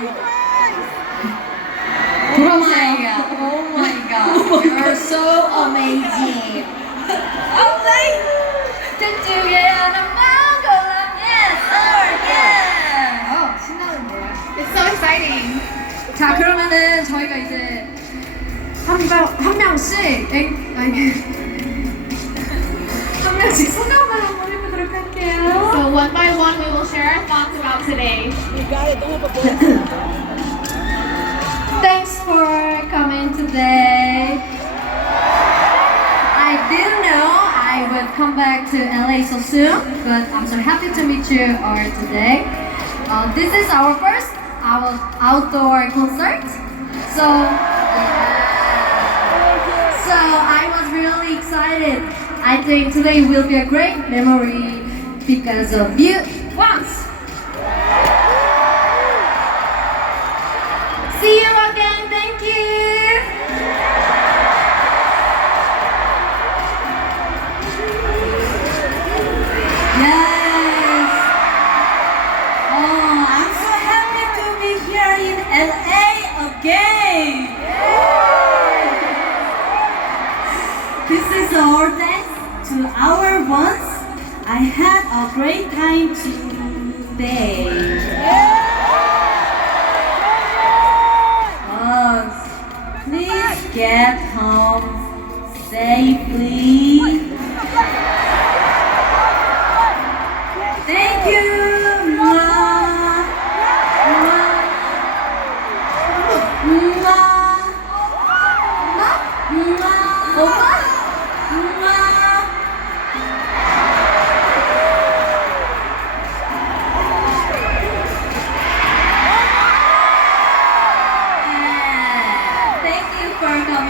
Oh my god, you're so amazing. It's so exciting. 자, 그러면은 저희가 이제 한 명씩 소감을 한번 해보도록 할게요. So one by one, we will share our thoughts about today. Thanks for coming today. I didn't know I would come back to LA so soon, but I'm so happy to meet you all today. This is our first outdoor concert, so I was really excited. I think today will be a great memory because of you once. See you again. Thank you. Yes. Oh, I'm so happy to be here in LA again. This is our thanks to our ones. I had a great time today. Please get home safely. Thank you, Ma.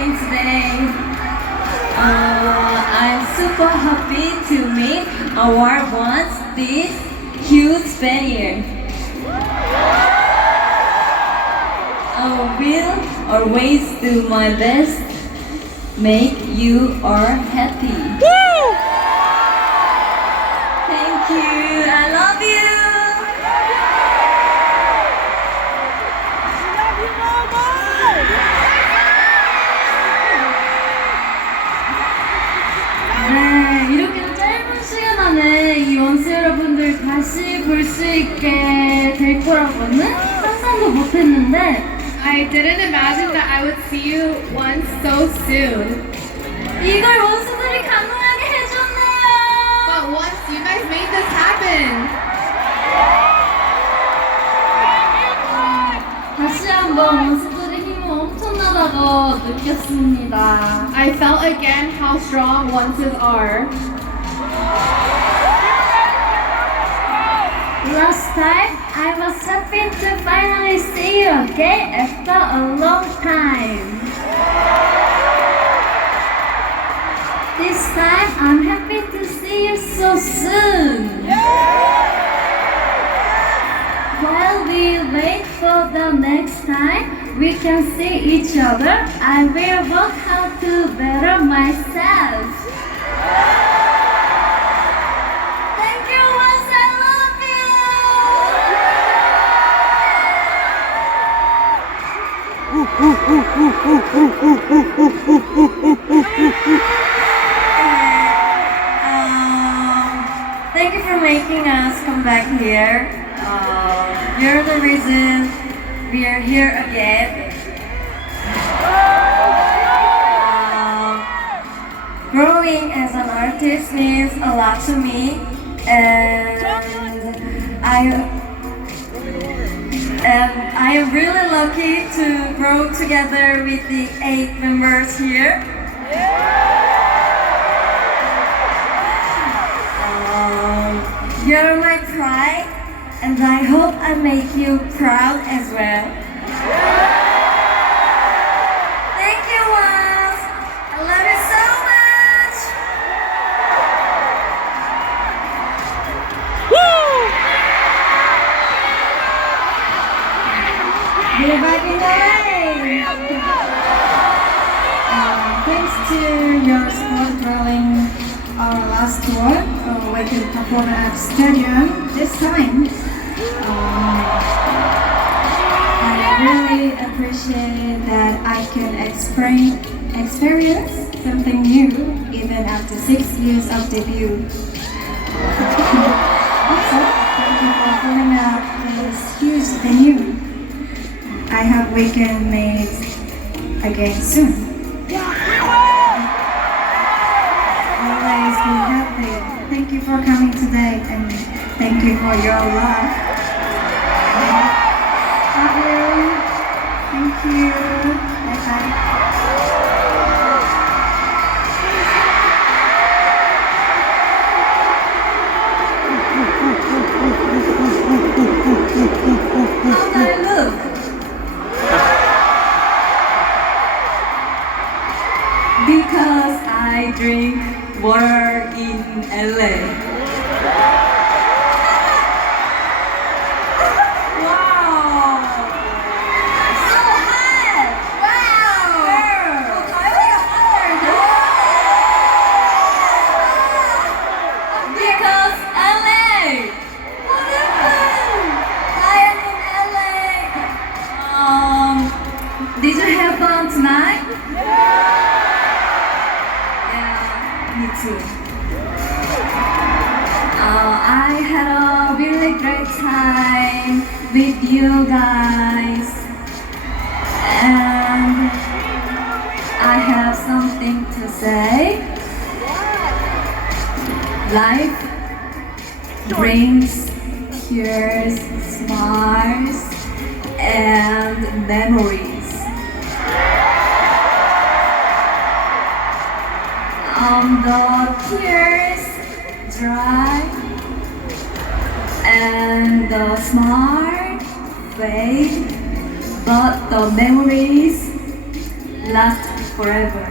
Today. I'm super happy to meet our ones this huge fan here. I will always do my best, make you all happy. Thank you. I love you. 이렇게 짧은 시간 안에 이 원스 여러분들 다시 볼 수 있게 될 거라고는 상상도 못했는데 I didn't imagine that I would see you once so soon. 이걸 원스들이 가능하게 해줬네요. But once you guys made this happen. 다시 한번 원스들의 힘은 엄청나다고 느꼈습니다. I felt again how strong onces are. Last time, I was happy to finally see you again after a long time. This time, I'm happy to see you so soon. While we wait for the next time we can see each other, I will work hard to better myself. Thank you once, I love Thank you for making us come back here. You're the reason we are here again. Growing as an artist means a lot to me, and I am really lucky to grow together with the 8 members here. You're my pride, and I hope I make you proud as well. Thank you, once. I love you so much. We're back in LA. Thanks to your support during our last tour, we could perform at stadium this time. really appreciate that I can experience something new even after 6 years of debut. Also, thank you for filling up this huge venue. I hope we can meet again soon. Always be happy. Thank you for coming today and thank you for your love. Love you. Thank you. Bye bye. How do I look? Because I drink water in LA. Wow! So hot! Wow! Because LA! What happened? I am in LA. Did you have fun tonight? Me too. I had a really great time with you guys, and I have something to say. Life brings tears, smiles, and memories. The tears dry and the smile fade, but the memories last forever.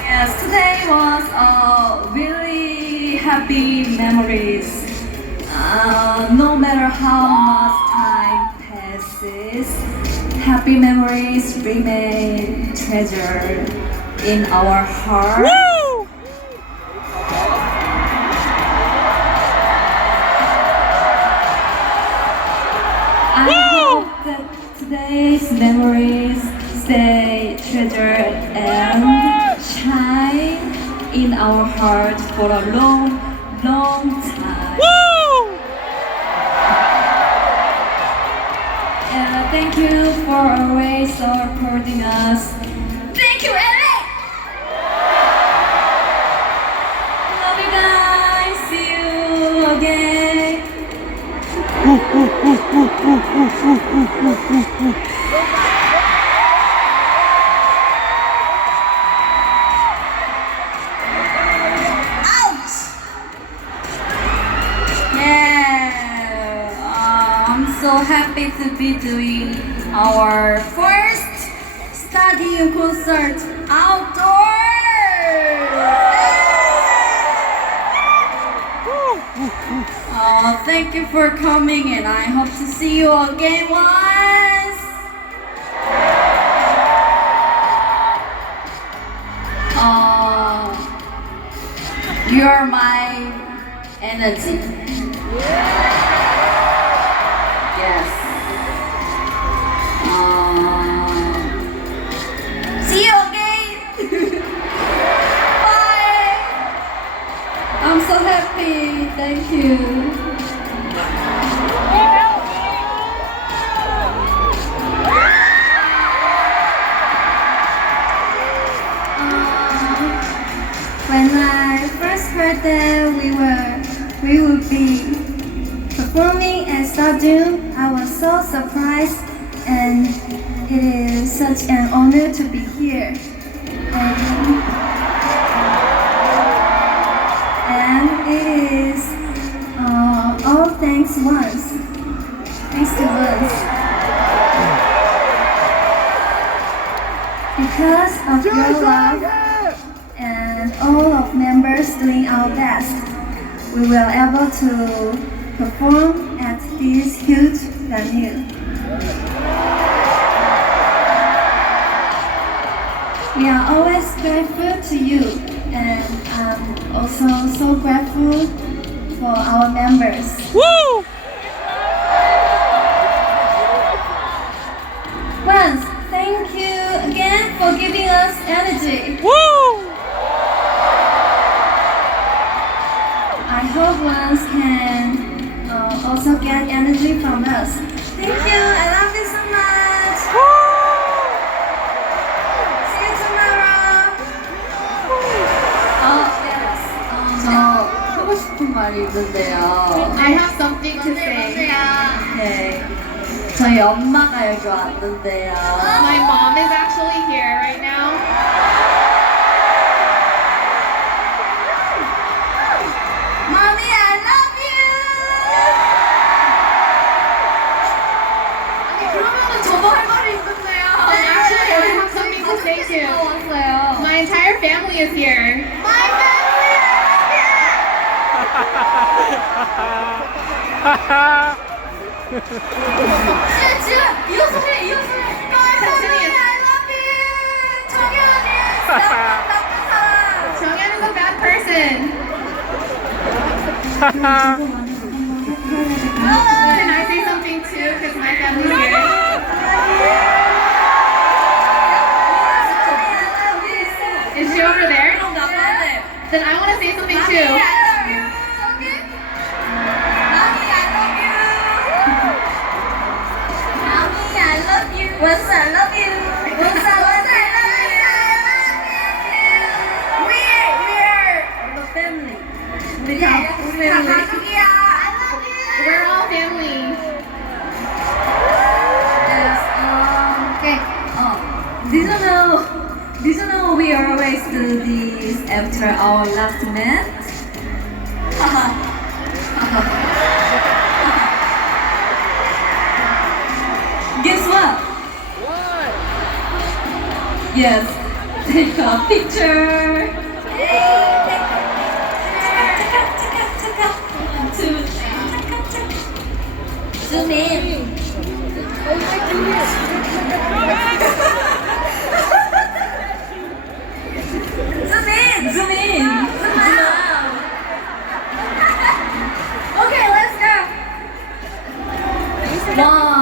Yes, today was a really happy memories. No matter how much time passes, happy memories remain treasured in our heart. I hope that today's memories stay treasured and shine in our heart for a long, long time. Thank you for always supporting us. Thank you, LA! Love you guys. See you again. So happy to be doing our first stadium concert outdoors. Thank you for coming, and I hope to see you again once. You're my energy. Yes. See you again. Bye. I'm so happy. Thank you. When I first heard that we would be performing at Stadium, I was so surprised, and it is such an honor to be here. And it is all thanks to us. Because of your love and all of members doing our best, we were able to perform at this huge venue. We are always grateful to you, and I'm also so grateful for our members. Woo! Once, thank you again for giving us energy. Woo! I hope ones can also get energy from us. Thank you. I love you so much. See you tomorrow. yes. 저 하고 싶은 말이 있는데요. I have something to say. 네. 저희 엄마가 여기 왔는데요. My mom is actually here right now. Mommy, I love you. 아니 그러면은 저도 할 말이 있는데요. Actually, I have something to say too. 왔어요. My entire family is here. My family, 지금 이어서 해. My family, I love you. 정연이, 나쁜 사람. Jonghyun is a bad person. Can I say something too? Because my family's here. Is she over there? Then I want to say something too. Once I love you. Once I love you. We're the family. 우리 다 가족이야. I love you. We're all family. Yes. Okay. Did you know we always do this after our last match? Guess what? What? Yes. Take a picture. Zoom in. Oh my goodness! Zoom in. Zoom out. Okay, let's go. 1,